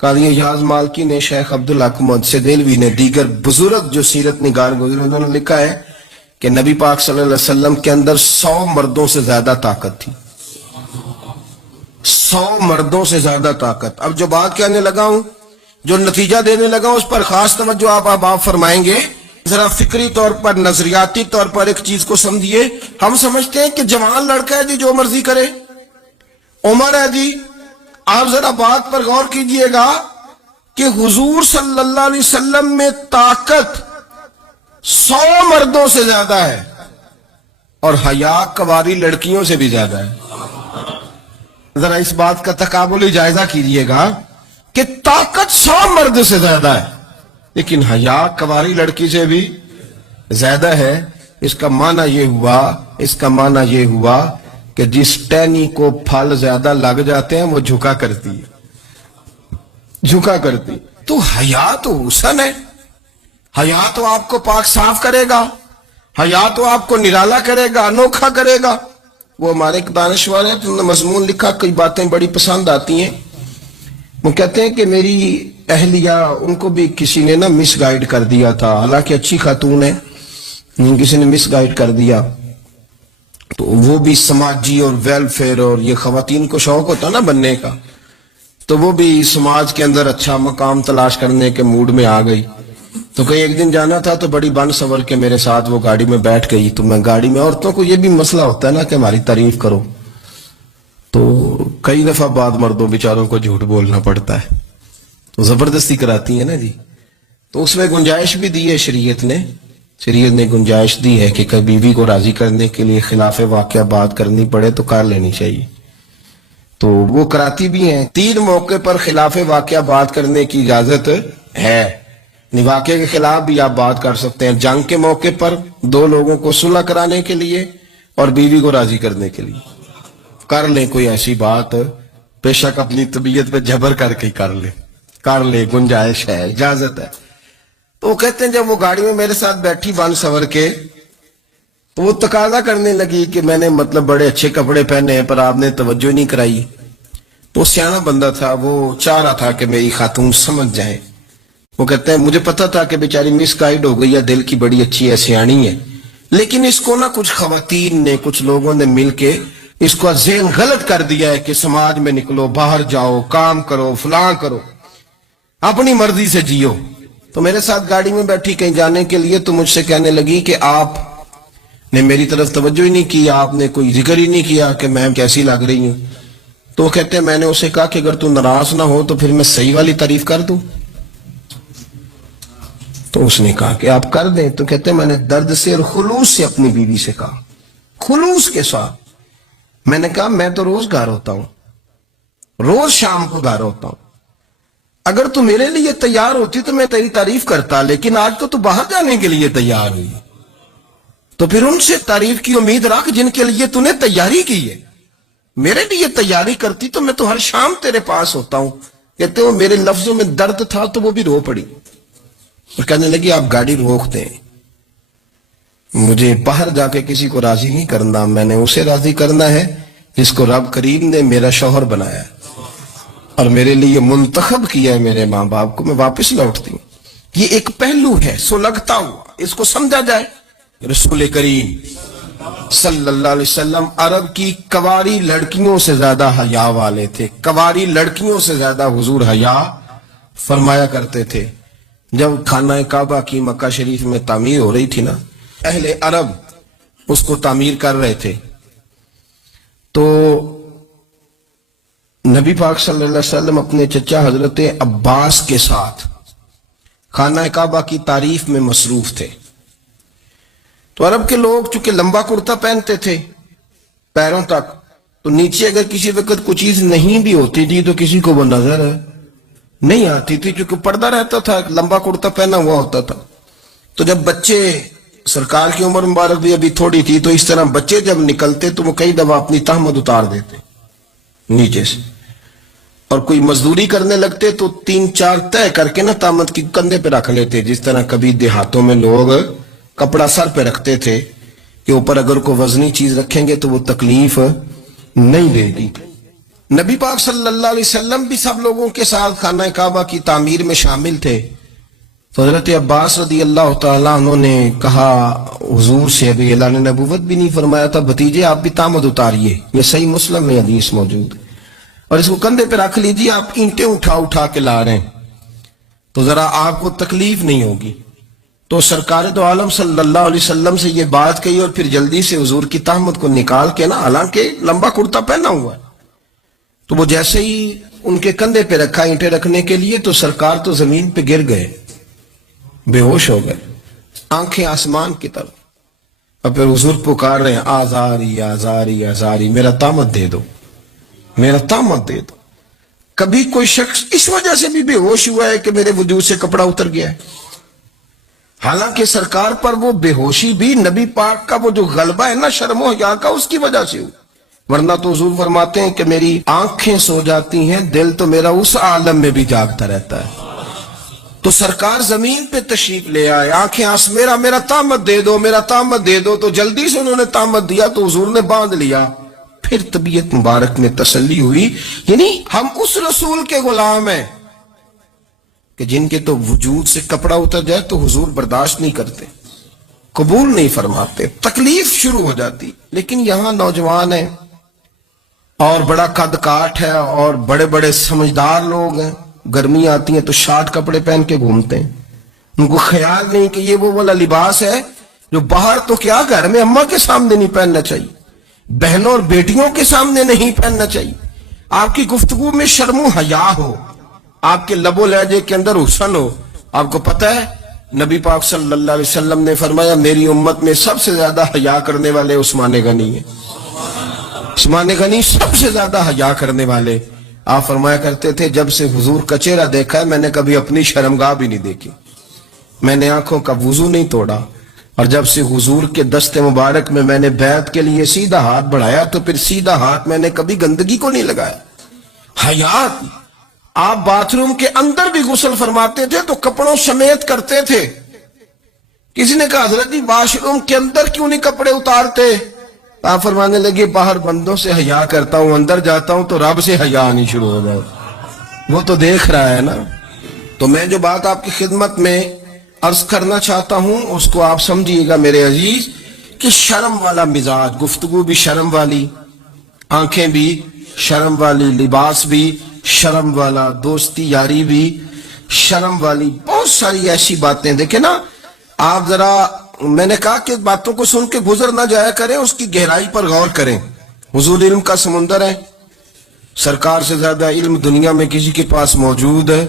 قاضی اعجاز مالکی نے، شیخ عبدالحق محدث دہلوی نے، دیگر بزرگ جو سیرت نگار گزرے انہوں نے لکھا ہے کہ نبی پاک صلی اللہ علیہ وسلم کے اندر 100 مردوں سے زیادہ طاقت تھی. 100 مردوں سے زیادہ طاقت. اب جو بات کہنے لگا ہوں، جو نتیجہ دینے لگا ہوں، اس پر خاص توجہ آپ فرمائیں گے. ذرا فکری طور پر، نظریاتی طور پر ایک چیز کو سمجھیے. ہم سمجھتے ہیں کہ جوان لڑکا ہے جی جو مرضی کرے، عمر ہے جی. آپ ذرا بات پر غور کیجئے گا کہ حضور صلی اللہ علیہ وسلم میں طاقت 100 مردوں سے زیادہ ہے اور حیا کواری لڑکیوں سے بھی زیادہ ہے. ذرا اس بات کا تقابلی جائزہ کیجئے گا کہ طاقت 100 مرد سے زیادہ ہے لیکن حیا کواری لڑکی سے بھی زیادہ ہے. اس کا معنی یہ ہوا کہ جس ٹہنی کو پھل زیادہ لگ جاتے ہیں وہ جھکا کرتی. تو حیا تو حسن ہے، حیا تو آپ کو پاک صاف کرے گا، حیا تو آپ کو نرالا کرے گا، انوکھا کرے گا. وہ ہمارے ایک دانشور ہیں جنہوں نے مضمون لکھا، کئی باتیں بڑی پسند آتی ہیں. وہ کہتے ہیں کہ میری اہلیہ، ان کو بھی کسی نے مس گائیڈ کر دیا تھا، حالانکہ اچھی خاتون ہے، کسی نے مس گائیڈ کر دیا. تو وہ بھی سماجی اور ویلفیئر، اور یہ خواتین کو شوق ہوتا نا بننے کا، تو وہ بھی سماج کے اندر اچھا مقام تلاش کرنے کے موڈ میں آ گئی. تو کہیں ایک دن جانا تھا تو بڑی بن سنور کے میرے ساتھ وہ گاڑی میں بیٹھ گئی. تو میں گاڑی میں، عورتوں کو یہ بھی مسئلہ ہوتا ہے نا کہ ہماری تعریف کرو، تو کئی دفعہ بعد مردوں بیچاروں کو جھوٹ بولنا پڑتا ہے، تو زبردستی کراتی ہے نا جی. تو اس میں گنجائش بھی دی ہے شریعت نے گنجائش دی ہے کہ کبھی بیوی کو راضی کرنے کے لیے خلاف واقعہ بات کرنی پڑے تو کر لینی چاہیے. تو وہ کراتی بھی ہیں. 3 موقع پر خلاف واقعہ بات کرنے کی اجازت ہے. واقعے کے خلاف بھی آپ بات کر سکتے ہیں، جنگ کے موقع پر 2 لوگوں کو صلح کرانے کے لیے اور بیوی کو راضی کرنے کے لیے کر لیں کوئی ایسی بات، بے شک اپنی طبیعت پہ جبر کر کے کر لے، گنجائش ہے، اجازت ہے. تو وہ کہتے ہیں جب وہ گاڑی میں میرے ساتھ بیٹھی بن سنور کے، تو وہ تقاضا کرنے لگی کہ میں نے بڑے اچھے کپڑے پہنے ہیں پر آپ نے توجہ نہیں کرائی. وہ سیانا بندہ تھا، وہ چاہ رہا تھا کہ میری خاتون سمجھ جائے. وہ کہتے ہیں مجھے پتا تھا کہ بیچاری مس گائیڈ ہو گئی ہے، دل کی بڑی اچھی ہے، سیانی ہے، لیکن اس کو کچھ خواتین نے، کچھ لوگوں نے مل کے اس کو ذہن غلط کر دیا ہے کہ سماج میں نکلو، باہر جاؤ، کام کرو، فلاں کرو، اپنی مرضی سے جیو. تو میرے ساتھ گاڑی میں بیٹھی کہیں جانے کے لیے، تو مجھ سے کہنے لگی کہ آپ نے میری طرف توجہ ہی نہیں کی، آپ نے کوئی ذکر ہی نہیں کیا کہ میں کیسی لگ رہی ہوں. تو کہتے ہیں میں نے اسے کہا کہ اگر تو ناراض نہ ہو تو پھر میں صحیح والی تعریف کر دوں. تو اس نے کہا کہ آپ کر دیں. تو کہتے ہیں میں نے درد سے اور خلوص سے اپنی بیوی سے کہا، خلوص کے ساتھ. میں نے کہا میں تو روز گھر ہوتا ہوں، روز شام کو گھر ہوتا ہوں، اگر تو میرے لیے تیار ہوتی تو میں تیری تعریف کرتا، لیکن آج تو باہر جانے کے لیے تیار ہوئی، تو پھر ان سے تعریف کی امید رکھ جن کے لیے تو نے تیاری کی ہے. میرے لیے تیاری کرتی تو میں تو ہر شام تیرے پاس ہوتا ہوں. کہتے ہو میرے لفظوں میں درد تھا تو وہ بھی رو پڑی اور کہنے لگی آپ گاڑی روک دیں، مجھے باہر جا کے کسی کو راضی نہیں کرنا، میں نے اسے راضی کرنا ہے جس کو رب کریم نے میرا شوہر بنایا اور میرے لیے منتخب کیا ہے، میرے ماں باپ کو. میں واپس لوٹتی ہوں. یہ ایک پہلو ہے سو لگتا ہوا، اس کو سمجھا جائے. رسول کریم صلی اللہ علیہ وسلم عرب کی کواری لڑکیوں سے زیادہ حیا والے تھے. کواری لڑکیوں سے زیادہ حضور حیا فرمایا کرتے تھے. جب خانہ کعبہ کی مکہ شریف میں تعمیر ہو رہی تھی نا، اہل عرب اس کو تعمیر کر رہے تھے، تو نبی پاک صلی اللہ علیہ وسلم اپنے چچا حضرت عباس کے ساتھ خانہ کعبہ کی تعریف میں مصروف تھے. تو عرب کے لوگ چونکہ لمبا کرتا پہنتے تھے پیروں تک، تو نیچے اگر کسی وقت کوئی چیز نہیں بھی ہوتی تھی تو کسی کو وہ نظر نہیں آتی تھی، چونکہ پردہ رہتا تھا، لمبا کرتا پہنا ہوا ہوتا تھا. تو جب بچے، سرکار کی عمر مبارک بھی ابھی تھوڑی تھی، تو اس طرح بچے جب نکلتے تو وہ کئی دفعہ اپنی تہمت اتار دیتے نیچے سے، اور کوئی مزدوری کرنے لگتے تو 3-4 طے کر کے تہمت کی کندھے پہ رکھ لیتے. جس طرح کبھی دیہاتوں میں لوگ کپڑا سر پہ رکھتے تھے کہ اوپر اگر کوئی وزنی چیز رکھیں گے تو وہ تکلیف نہیں دے گی. نبی پاک صلی اللہ علیہ وسلم بھی سب لوگوں کے ساتھ خانہ کعبہ کی تعمیر میں شامل تھے. تو حضرت عباس رضی اللہ تعالیٰ عنہ نے کہا حضور سے، ابھی اعلان نبوت بھی نہیں فرمایا تھا، بھتیجے آپ بھی تامد اتاریے، یہ صحیح مسلم میں حدیث موجود ہے، اور اس کو کندھے پہ رکھ لیجیے، آپ اینٹیں اٹھا اٹھا کے لا رہے ہیں تو ذرا آپ کو تکلیف نہیں ہوگی. تو سرکار دو عالم صلی اللہ علیہ وسلم سے یہ بات کہی، اور پھر جلدی سے حضور کی تہمت کو نکال کے نا، حالانکہ لمبا کرتا پہنا ہوا ہے، تو وہ جیسے ہی ان کے کندھے پہ رکھا اینٹیں رکھنے کے لیے، تو سرکار تو زمین پہ گر گئے، بے ہوش ہو گئے، آنکھیں آسمان کی طرف. اور پھر حضور پکار رہے ہیں، آزاری آزاری آزاری، میرا تامت دے دو، میرا تامت دے دو. کبھی کوئی شخص اس وجہ سے بھی بے ہوش ہوا ہے کہ میرے وجود سے کپڑا اتر گیا ہے؟ حالانکہ سرکار پر وہ بے ہوشی بھی نبی پاک کا وہ جو غلبہ ہے نا شرم و حیا کا، اس کی وجہ سے ہوئی. ورنہ تو حضور فرماتے ہیں کہ میری آنکھیں سو جاتی ہیں، دل تو میرا اس عالم میں بھی جاگتا رہتا ہے. تو سرکار زمین پہ تشریف لے آئے، آنکھیں میرا تامت دے دو، میرا تامت دے دو. تو جلدی سے انہوں نے تامت دیا تو حضور نے باندھ لیا. پھر طبیعت مبارک میں تسلی ہوئی. یعنی ہم اس رسول کے غلام ہیں کہ جن کے تو وجود سے کپڑا اتر جائے تو حضور برداشت نہیں کرتے، قبول نہیں فرماتے، تکلیف شروع ہو جاتی. لیکن یہاں نوجوان ہیں اور بڑا قد کاٹ ہے اور بڑے بڑے سمجھدار لوگ ہیں، گرمی آتی ہیں تو شارٹ کپڑے پہن کے گھومتے ہیں. ان کو خیال نہیں کہ یہ وہ والا لباس ہے جو باہر تو کیا گھر میں اماں کے سامنے نہیں پہننا چاہیے، بہنوں اور بیٹیوں کے سامنے نہیں پہننا چاہیے. آپ کی گفتگو میں شرم و حیا ہو، آپ کے لب و لہجے کے اندر حسن ہو. آپ کو پتہ ہے نبی پاک صلی اللہ علیہ وسلم نے فرمایا میری امت میں سب سے زیادہ حیا کرنے والے عثمان غنی ہیں. عثمان غنی سب سے زیادہ حیا کرنے والے. آپ فرمایا کرتے تھے جب سے حضور کا چہرہ دیکھا ہے میں نے کبھی اپنی شرمگاہ بھی نہیں دیکھی، میں نے آنکھوں کا وضو نہیں توڑا، اور جب سے حضور کے دست مبارک میں نے بیعت کے لیے سیدھا ہاتھ بڑھایا تو پھر سیدھا ہاتھ میں نے کبھی گندگی کو نہیں لگایا. حیات. آپ باتھ روم کے اندر بھی غسل فرماتے تھے تو کپڑوں سمیت کرتے تھے. کسی نے کہا حضرت جی واش روم کے اندر کیوں نہیں کپڑے اتارتے؟ آپ فرمانے لگے باہر بندوں سے حیا کرتا ہوں، اندر جاتا ہوں تو رب سے حیا آنی شروع ہو جائے، وہ تو دیکھ رہا ہے نا. تو میں جو بات آپ کی خدمت میں عرض کرنا چاہتا ہوں اس کو آپ سمجھیے گا میرے عزیز، کہ شرم والا مزاج، گفتگو بھی شرم والی، آنکھیں بھی شرم والی، لباس بھی شرم والا، دوستی یاری بھی شرم والی، بہت ساری ایسی باتیں. دیکھیں نا آپ ذرا، میں نے کہا کہ باتوں کو سن کے گزر نہ جایا کریں، اس کی گہرائی پر غور کریں. حضور علم کا سمندر ہے، سرکار سے زیادہ علم دنیا میں کسی کے پاس موجود ہے.